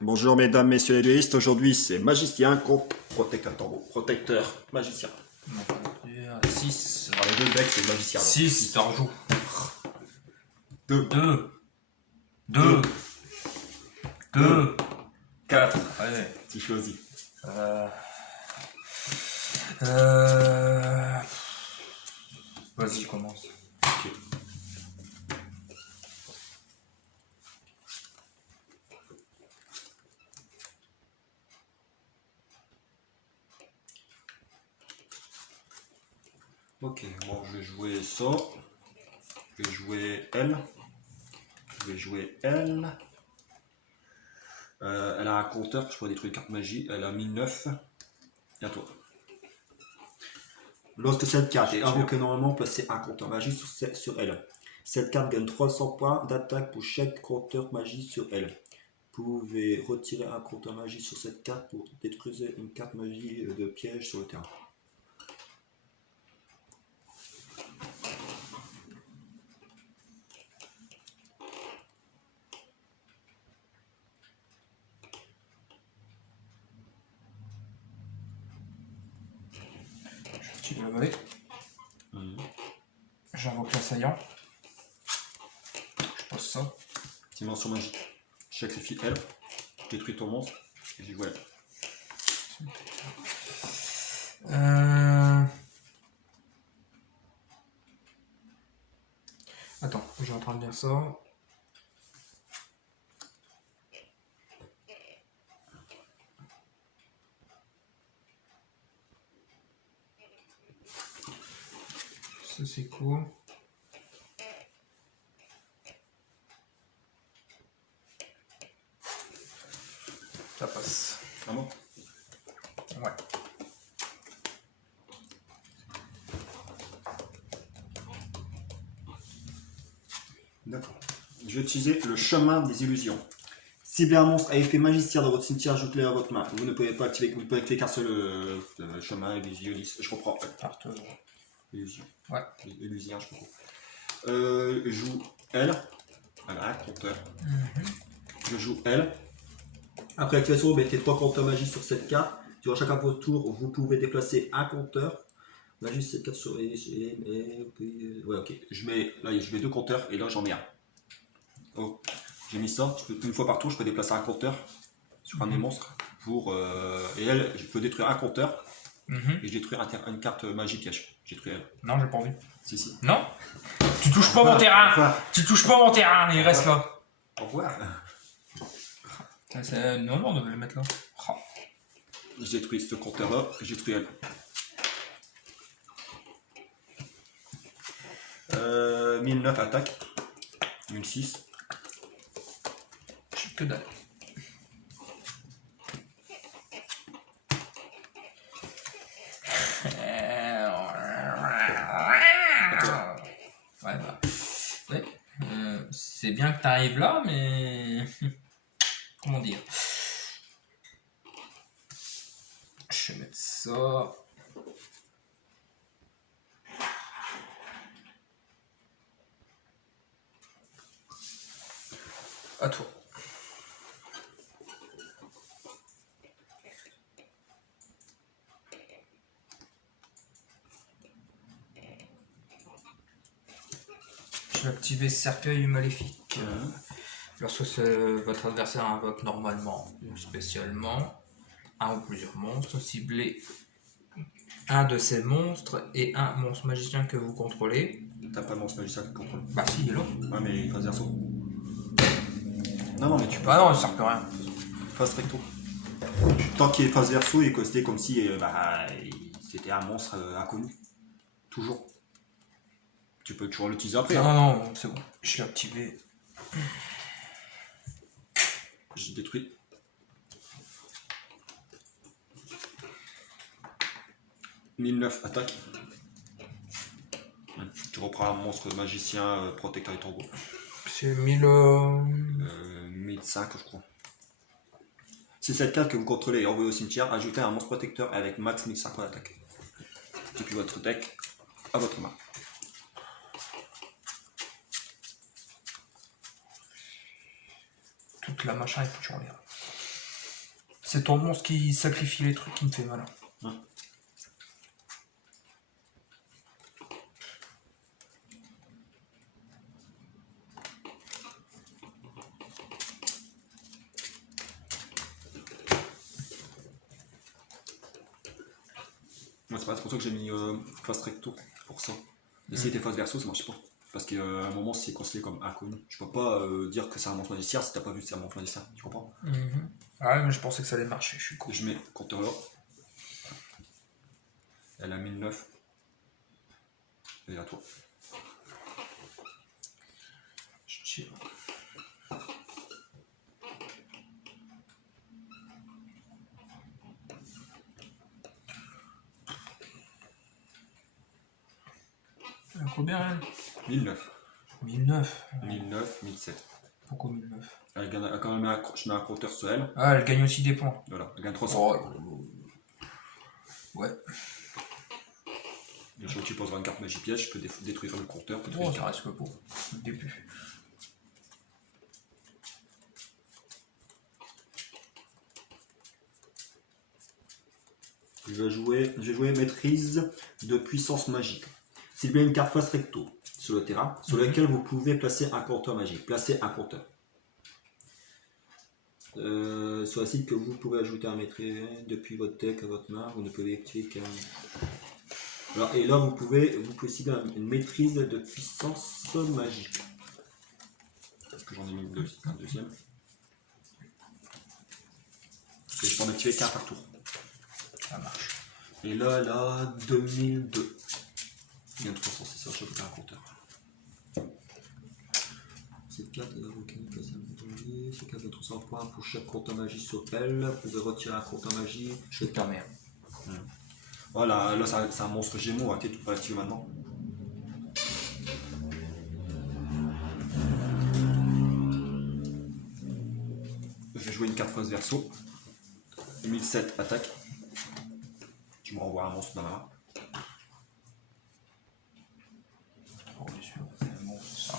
Bonjour mesdames, messieurs les duelistes, aujourd'hui c'est magicien contre protecteur tambour. Protecteur, magicien. 6. Dans les deux decks c'est magicien. 6, t'en rejoues. 2, 2, 4. Allez. tu choisis. Vas-y, commence. Ok. Ok, bon je vais jouer ça. Je vais jouer elle. Je vais jouer elle. Elle a un compteur, je pourrais détruire une carte magie. Elle a 1009. Et à toi. Lorsque cette carte est invoquée normalement, placez un compteur magie sur elle. Cette carte gagne 300 points d'attaque pour chaque compteur magie sur elle. Vous pouvez retirer un compteur magie sur cette carte pour détruire une carte magie de piège sur le terrain. Tu vas voler. J'invoque l'assaillant. Je pose ça. Dimension magique. Je sacrifie elle. Je détruis ton monstre. Et j'y vois elle. Attends, je suis en train de dire ça. Ça c'est quoi? Ça passe. Ah bon? Ouais. D'accord. Je vais utiliser le chemin des illusions. Ciblez un monstre à effet magicien dans votre cimetière, ajoutez-le à votre main. Vous ne pouvez pas activer, vous ne pouvez activer qu'un seul chemin illusionniste. Je comprends en fait. Illusion. Ouais. Illusien, je comprends. Je joue elle. Elle a un compteur. Je joue elle. Après activation, vous mettez 3 compteurs magie sur cette carte. Durant chacun de vos tours, vous pouvez déplacer un compteur. Magie, c'est 4 sur. Ouais, ok. Je mets 2 compteurs et là j'en mets un. Oh. J'ai mis ça. Une fois par tour, je peux déplacer un compteur sur un des monstres. Et elle, je peux détruire un compteur. Et je détruis une carte magie piège. J'ai détruit elle. Non, j'ai pas envie. Si. Non. Tu touches pas mon terrain. Tu touches pas mon terrain, il reste là. Au revoir. Non, on devait le mettre là. Oh. J'ai détruit ce compteur là, j'ai détruit elle. 1009 attaque. 1006. J'ai que dalle. Ouais, bah. Ouais. C'est bien que t'arrives là, mais. Comment dire? Je vais mettre ça. À toi. Je vais activer Cercueil Maléfique. Lorsque votre adversaire invoque normalement ou spécialement un ou plusieurs monstres, ciblez un de ces monstres et un monstre magicien que vous contrôlez. T'as pas monstre magicien qui contrôle. Bah si, il est là. Ouais, mais il passe verso. Non, mais tu peux. Bah non, ça sert que rien. Face recto. Tant qu'il est face verso, il est costé comme si c'était un monstre inconnu. Toujours. Tu peux toujours l'utiliser après. Non, c'est bon. Je l'ai activé. J'ai détruit. « 1009 attaque. Tu reprends un monstre magicien protecteur et tambour. C'est 1000. 1005 je crois. Si cette carte que vous contrôlez est envoyée au cimetière, ajoutez un monstre protecteur avec max 1005 d'attaque. Depuis votre deck à votre main. Toute la machin est foutue en l'air. C'est ton monstre qui sacrifie les trucs qui me fait mal. Ouais. Ouais, c'est pour ça que j'ai mis face recto pour ça. Mais si c'était face verso, ça marche pas. Parce qu'à un moment, c'est considéré comme inconnu. Tu peux pas dire que c'est un monstre magicien si t'as pas vu que c'est un monstre magicien. Tu comprends? Ah ouais, mais je pensais que ça allait marcher, je suis con. Je mets compteur là. Elle a 1009. Et à toi. Je tire. Combien elle? 1009. 1009. 1009, 1007. Pourquoi 1009? Elle gagne, quand même, je mets un compteur sur elle. Ah, elle gagne aussi des points. Voilà, elle gagne 300. Oh. Ouais. Bien sûr, tu poseras une carte magie piège, je peux détruire le compteur. Oh, ça reste que pour le début. Je vais jouer maîtrise de puissance magique. S'il y a une carte face recto sur le terrain, sur laquelle vous pouvez placer un compteur magique. Placez un compteur. Sur le site que vous pouvez ajouter un maîtrise depuis votre deck à votre main, vous ne pouvez activer qu'un. Alors, et là, vous pouvez citer une maîtrise de puissance magique. Parce que j'en ai mis un deuxième. Et je peux en activer qu'un par tour. Ça marche. Et là, elle a 2002. Il y a 300, c'est ça, je peux faire un compteur. Cette carte est volcanique, passer un boutonnier. Cette carte de 300 points pour chaque compteur magie sur elle. Vous pouvez retirer un compteur magie. Je ta mère. Voilà, là c'est un monstre gémeaux, tu peux l'activer maintenant. Je vais jouer une carte face verso. 1007 attaque. Tu me renvoies un monstre dans la main. Oh, bien sûr. Bon, ça.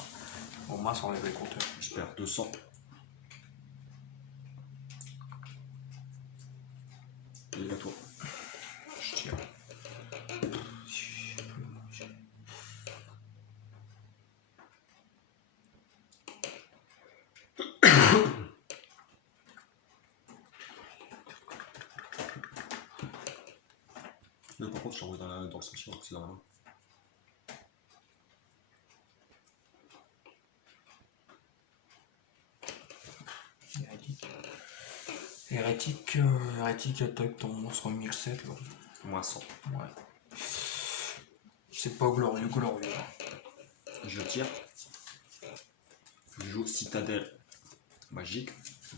Au moins, ça enlève les compteurs. Je perds 200. Et à toi. Je tire. Là, par contre, je l'envoie dans le sentier, c'est dans la main. Hérétique attaque ton monstre en 1007 là. Moins 100. Ouais. C'est pas glorieux. Je tire. Je joue citadelle magique,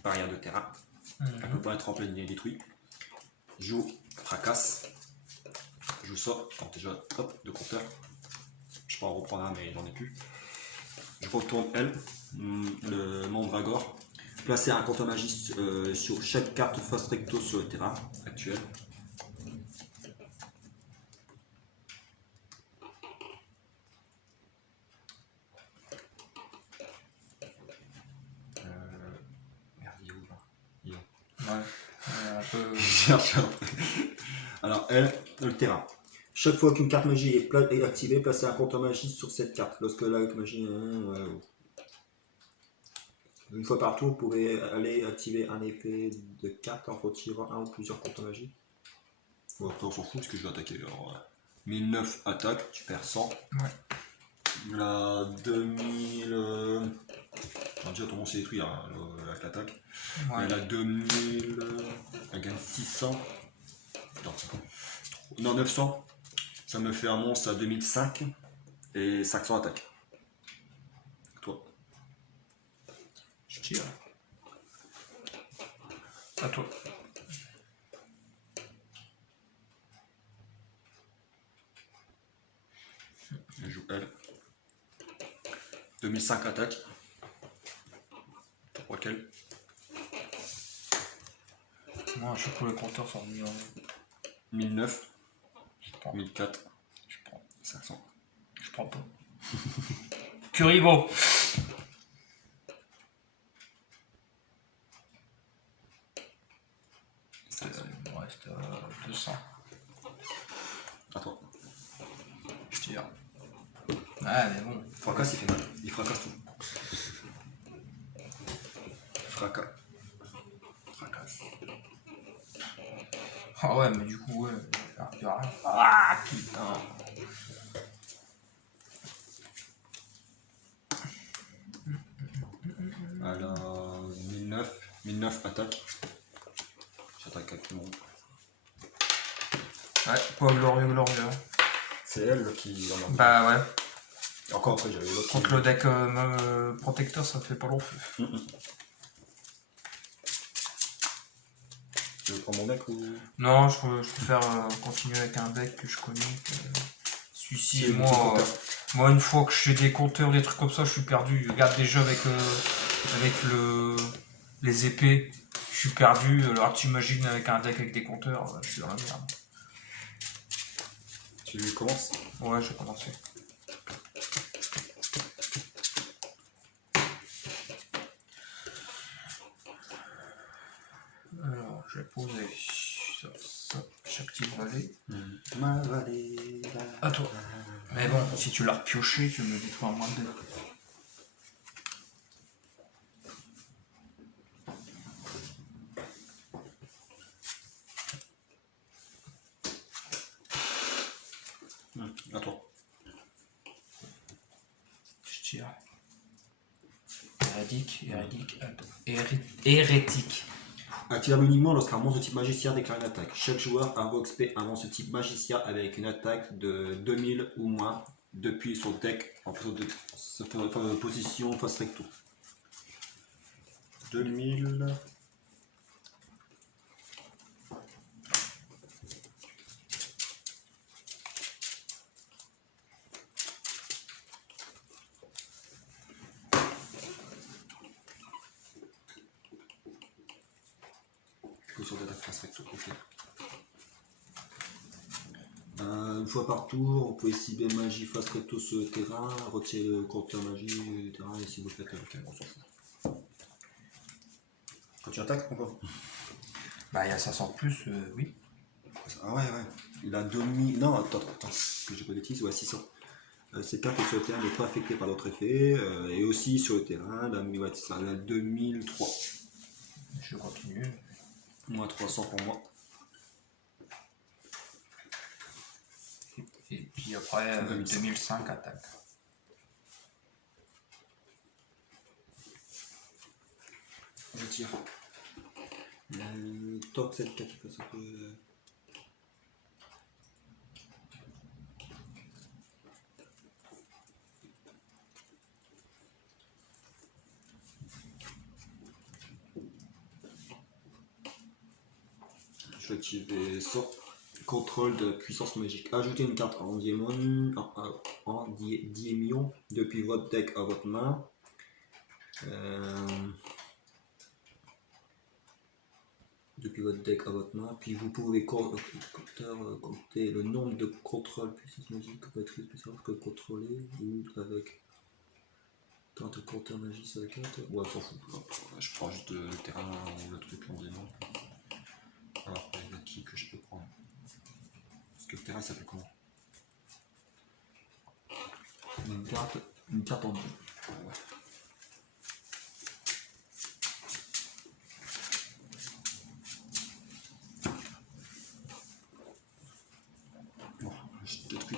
barrière de terrain. Elle peut pas être en pleine détruite. Je joue fracasse. Je joue ça quand déjà hop, de compteur. Je peux en reprendre un mais j'en ai plus. Je retourne elle, le mandragore. Placer un compteur magie sur chaque carte face recto sur le terrain actuel. Merde, il est où là? Il est où? Ouais. Un peu. Cherche un peu. Alors, elle, le terrain. Chaque fois qu'une carte magie est activée, placez un compteur magie sur cette carte. Lorsque la magie. Une fois par tour, vous pouvez aller activer un effet de carte en retirant un ou plusieurs compteurs magie. Bon, après, on s'en fout parce que je vais attaquer. Alors, 1009 attaque, tu perds 100. Ouais. La 2000. Déjà, ton monstre est détruit hein, avec l'attaque. Ouais. Et la 2000. Elle gagne 600. Non, 900. Ça me fait un monstre à 2005 et 500 attaques. Toi. Je tire. À toi. Je joue elle. 2005 attaques. Pour quel? Moi, à chaque fois, les compteurs sont mis en. 1009. Je prends. 1004. Je prends. 500. Je prends pas. Kuribo. Il me reste 200. Attends. Je tire. Ouais, mais bon. Fracasse, il fait mal. Il fracasse tout. Fracasse. Ah ouais, mais du coup, ouais, il n'y a rien. Ah putain. Alors, 1009 attaque. J'attaque avec tout le monde. Ouais, pas glorieux. C'est elle qui en a. Bah ouais. Encore après, j'avais l'autre. Contre le deck protecteur, ça fait pas long feu. Tu veux prendre mon deck ou. Non, je préfère continuer avec un deck que je connais. Celui-ci, C'est moi, une fois que j'ai des compteurs, des trucs comme ça, je suis perdu. Regarde déjà avec les épées, je suis perdu. Alors tu imagines avec un deck avec des compteurs, je suis dans la merde. Tu commences? Ouais, je vais commencer. Alors, je vais poser ça, j'active vallée. Ma vallée. À toi. Mais bon, si tu l'as repioché, tu me détruis en moins de 2. À toi. Je tire. Hérétique. Active uniquement lorsqu'un monstre de type magicien déclare une attaque. Chaque joueur invoque un monstre de type magicien avec une attaque de 2000 ou moins depuis son deck en position face recto. 2000. Position d'attaque face recto. Ok. Une fois par tour, vous pouvez cibler magie face recto sur le terrain, retirer le compteur magie du terrain et si vous faites on s'en fout. Quand tu attaques, pourquoi? Bah, il y a 500 de plus, oui. Ah ouais. Il a 2000. Non, attends, que j'ai pas de bêtises, ouais, 600. Cette carte sur le terrain n'est pas affectée par d'autres effets. Et aussi sur le terrain, ça a 2003. Je continue. Moins 300 pour moi. Et puis après, 2005 attaque. Je tire. Tant que cette carte passe un peu. Je vais activer ça. Contrôle de puissance magique. Ajoutez une carte en diémion depuis votre deck à votre main. Depuis votre deck à votre main. Puis vous pouvez compter le nombre de contrôles puissance magique que votre spécial que contrôler ou avec tant de compteur magie sur la carte. Ouais, on s'en fout. Je prends juste le terrain ou le truc en diamant. Alors, il y a qui que je peux prendre? Parce que le terrain il s'appelle comment? Une carte en deux. Ouais. Bon, je détruis.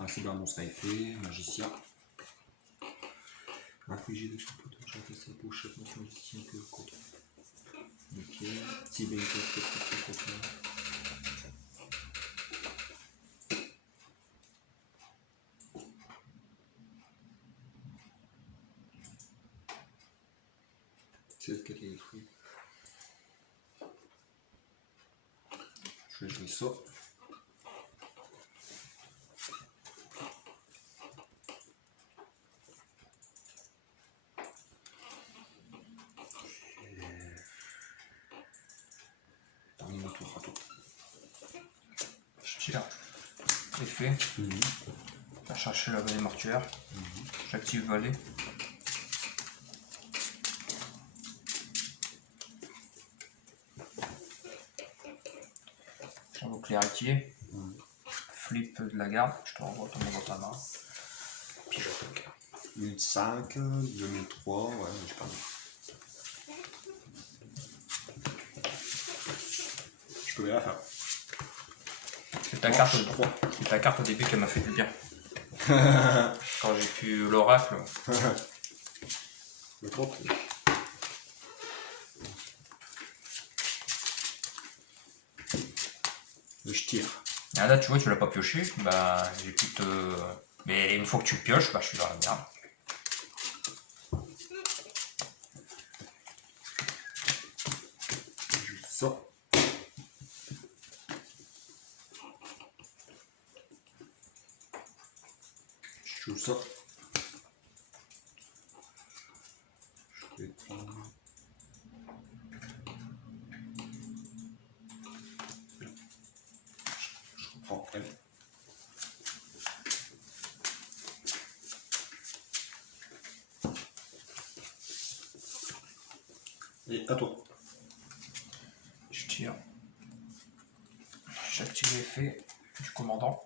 Ah, c'est bien, mon ça a été. Magicien. Infliger de son poteau, j'ai ça pour chaque monstre magicien que contre. Ok. Si bien que contre. C'est lequel qui est détruit. Je vais jouer ça. Dernier tour à toi. Je tire. Effet. Va chercher la vallée mortuaire. J'active vallée. J'invoque l'héritier. Flip de la garde. Je te renvoie ton dans ta main. Puis j'attaque. 1005, 2003, ouais, j'ai perdu. Je peux rien faire. C'est ta carte au début qui m'a fait du bien. Quand j'ai pu l'oracle. Le 30. Je tire. Ah là tu vois tu l'as pas pioché, bah j'ai pu te. Mais une fois que tu le pioches, bah je suis dans la merde. Je sors. Je joue ça. Je vais prendre. Je reprends elle. Et à toi. Je tire. J'active l'effet du commandant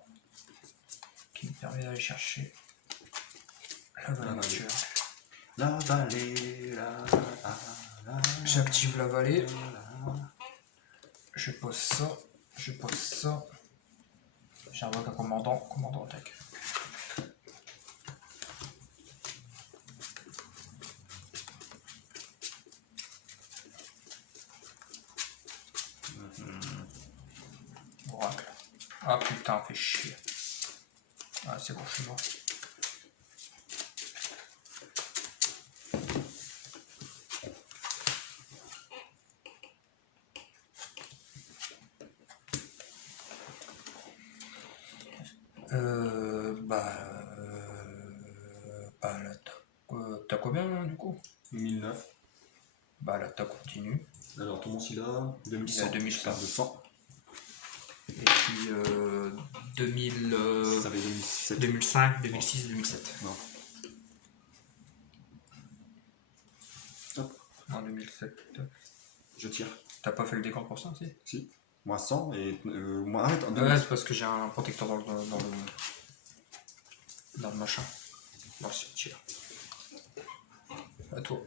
qui me permet d'aller chercher la vallée mortuaire. La vallée, J'active la vallée. Je pose ça. Je pose ça. J'invoque un commandant. Commandant attaque. Oracle. Ah putain, fait chier. Ah c'est bon, je suis mort. Bah là t'as combien du coup? 1009. Bah l'attaque continue. Alors tout le monde là, 2100. Il y a 2100. 200. Et puis 2000, Ça fait 2007. 2005, 2006, 2007. Non. Hop. En 2007. Je tire. T'as pas fait le décompte pour ça aussi? Si. Moins 100 et moins. Arrête. Ouais, c'est parce que j'ai un protecteur dans le machin. Bon, c'est le tir. À toi.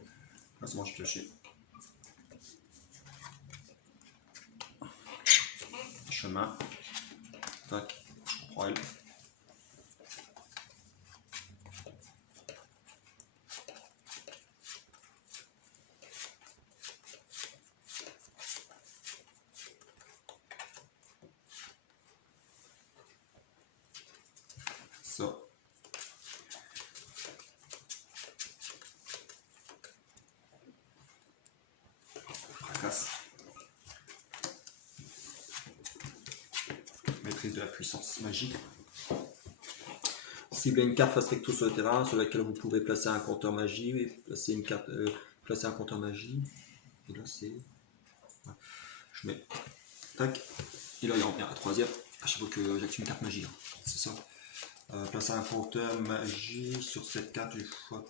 Ah, c'est bon, je suis pioché. Chemin. Tac. Je prends elle. Ça. Fracasse. Maîtrise de la puissance magique. Ciblez une carte face recto sur le terrain sur laquelle vous pouvez placer un compteur magie et placer une carte, placer un compteur magie. Et là c'est. Ouais. Je mets. Tac. Et là il y a la troisième. À chaque fois que j'active une carte magie. Hein. C'est ça. Placer un compteur magie sur cette carte du choix.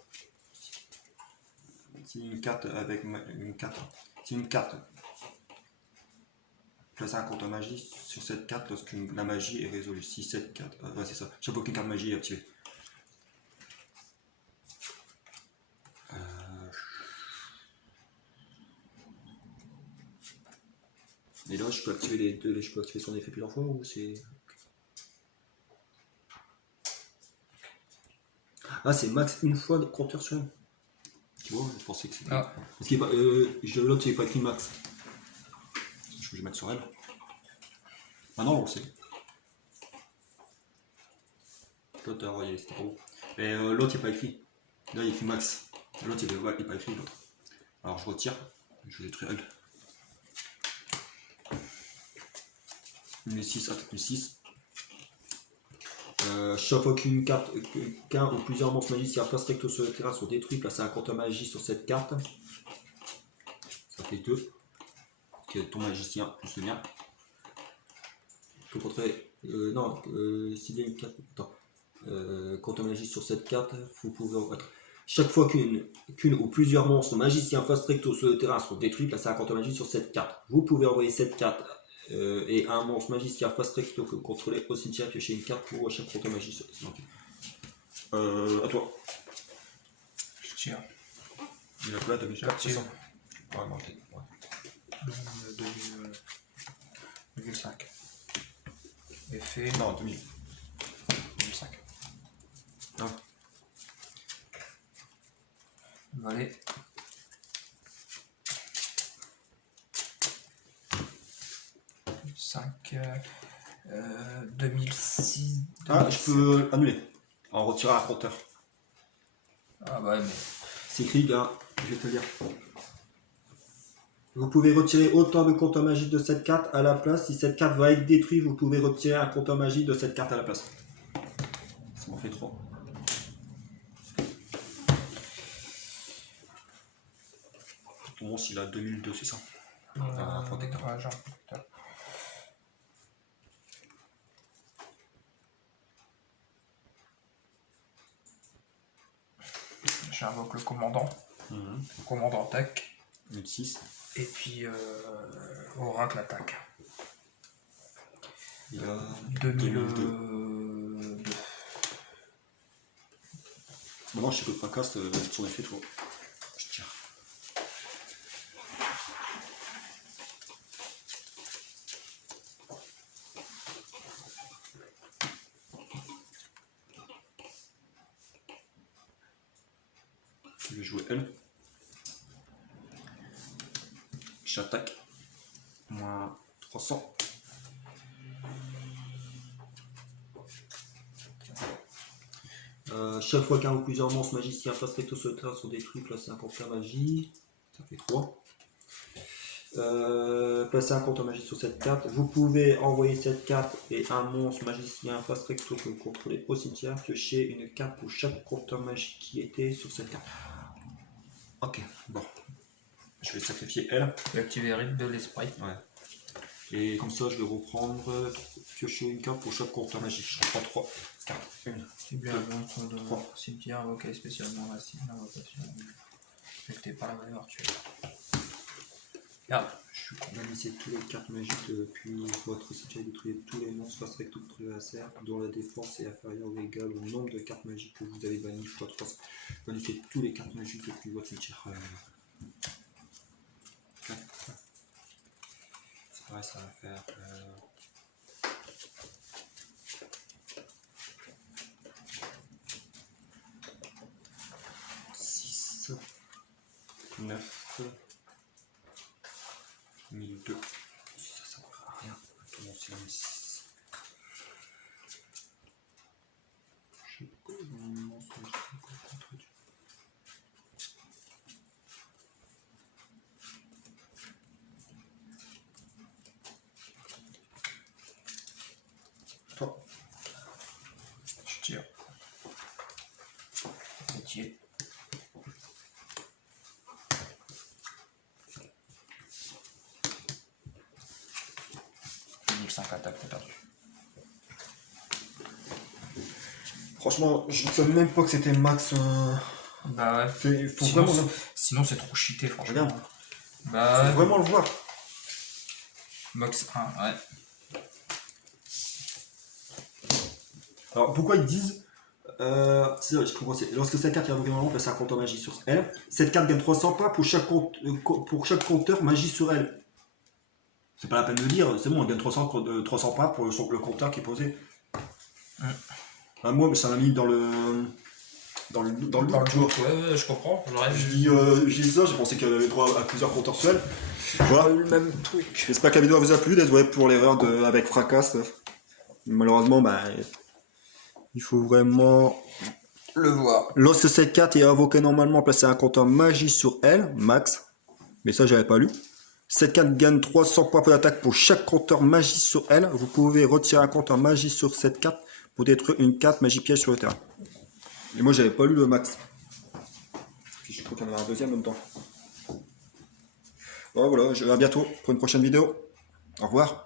Si une carte avec une carte. Si une carte. Placer un compteur magie sur cette carte lorsque la magie est résolue. Si cette carte. Ouais, c'est ça. Chaque fois qu'une carte magie est activée. Et là, je peux activer les deux. Je peux activer son effet plusieurs fois ou c'est. Ah, c'est max une fois de compteur sur un. Tu vois, je pensais que c'était. Ah. Parce qu'il l'autre, il n'est pas écrit max. Je vais mettre sur elle. Ah non, on sait. L'autre, c'était pas beau. Et l'autre, il n'est pas écrit. Là, il est écrit max. L'autre, il n'est pas écrit. L'autre. Alors, je retire. Je vais détruire elle. 1006, attaque 1006. Chaque fois qu'une carte, qu'un ou plusieurs monstres magiciens face recto sur le terrain sont détruits, placez un compteur magie sur cette carte. Ça fait 2. Qui est ton magicien plus le mien. Peut contrer Non, s'il y a une carte. Attends. Compteur magie sur cette carte, vous pouvez envoyer. Chaque fois qu'une ou plusieurs monstres magiciens face recto sur le terrain sont détruits, placez un compteur magie sur cette carte. Vous pouvez envoyer cette carte et un monstre magicien face recto que vous contrôlez au cimetière, piocher une carte pour chaque compteur magie sur cette carte. À toi. Je tire. Il a quoi, 2000? Ouais, non, ouais. 2005. Effet. Non, 2000. 2005. Non. Allez. « 2006. Ah, je peux annuler en retirant un compteur. Ah bah mais... C'est écrit, gars, je vais te lire. Vous pouvez retirer autant de compteurs magiques de cette carte à la place. Si cette carte va être détruite, vous pouvez retirer un compteur magique de cette carte à la place. Ça m'en fait 3. Ton monstre, il a 2002, c'est ça? J'invoque le commandant. Commandant attaque. 1006. Et puis Oracle attaque. Il a 2002. Bon, je sais que le fracas, son effet, toi. Je tire. Je vais jouer elle. J'attaque. Moins 300. Chaque fois qu'un ou plusieurs monstres magiciens face recto sur le terrain sont détruits, placez un compteur magie. Ça fait 3. Placez un compteur magie sur cette carte. Vous pouvez envoyer cette carte et un monstre magicien face recto que vous contrôlez au cimetière. Piocher une carte pour chaque compteur magique qui était sur cette carte. Ok, bon. Je vais sacrifier elle. Et activer rythme de l'esprit. Ouais. Et comme ça, je vais reprendre, piocher une carte pour chaque compteur magique. Je reprends 3 cartes. Une. C'est bien le monstre de cimetière invoqué spécialement la cible d'invocation. Affecté par la valeur tuée. Regarde, je suis condamné tous les cartes magiques depuis votre cimetière détruit tous les monstres face recto contre le adversaire dont la défense est inférieure ou égale au nombre de cartes magiques que vous avez bannies x 3. Bannissez tous les cartes magiques depuis votre cimetière. C'est vrai, ça va faire 6, 9, 1002. Ça ne fera rien. Tout le monde c'est la 6. Je sais pas comment ça va contre Dieu. Toi. Je tire. Métier. Attaque, t'as perdu. Franchement, je ne savais même pas que c'était max. Bah ouais. Faut sinon, vraiment... sinon c'est trop cheaté, franchement. Regarde. Bah faut vraiment le voir. Max 1, ouais. Alors pourquoi ils disent je comprends, lorsque cette carte est invoquée normalement, placez un compteur magie sur elle. Cette carte gagne 300 pas pour chaque compteur magie sur elle. C'est pas la peine de dire, c'est bon, on gagne 300 pas pour le compteur qui est posé. Moi, mais ça m'a mis dans le doute. Ouais, je comprends. Je dis ça, j'ai pensé qu'il y avait droit à plusieurs compteurs seuls. Voilà. Le même truc. J'espère que la vidéo vous a plu, désolé pour l'erreur avec Fracas. Malheureusement, il faut vraiment le voir. Lorsque cette carte est invoquée normalement, placer un compteur magie sur elle, max. Mais ça, j'avais pas lu. Cette carte gagne 300 points d'attaque pour chaque compteur magie sur elle. Vous pouvez retirer un compteur magie sur cette carte pour détruire une carte magie piège sur le terrain. Et moi, j'avais pas lu le max. Puis je crois qu'il y en avait un deuxième en même temps. Voilà, à bientôt pour une prochaine vidéo. Au revoir.